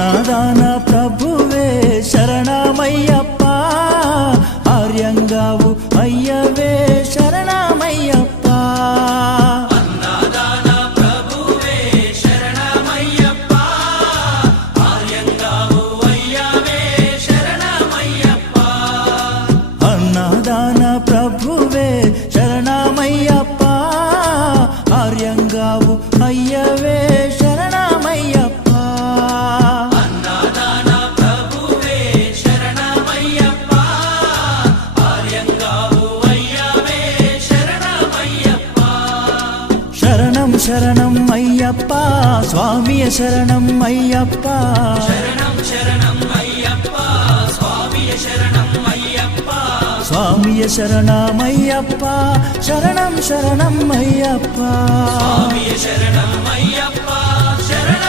అన్నదాన ప్రభువే శరణమయ్యప్ప, ఆర్యంగావు అయ్యవే శరణమయ్యప్ప. అన్నదాన ప్రభువే శరణమయ్యప్ప, ఆర్యంగావు అయ్యవే శరణమయ్యప్ప. అన్నదాన ప్రభువే శరణమయ్యప్ప, ఆర్యంగావు అయ్యవే శరణమయ్యప్ప. అన్నదాన ప్రభువే శరణమయ్యప్ప, ఆర్యంగావు అయ్యవే శరణమయ్యప్ప. శరణం శరణం అయ్యప్ప, స్వామియ శరణం అయ్యప్ప. శరణం శరణం అయ్యప్ప, స్వామియ శరణం అయ్యప్ప. స్వామియ శరణమయ్యప్ప, శరణం శరణం అయ్యప్ప. స్వామియ శరణం అయ్యప్ప, శరణం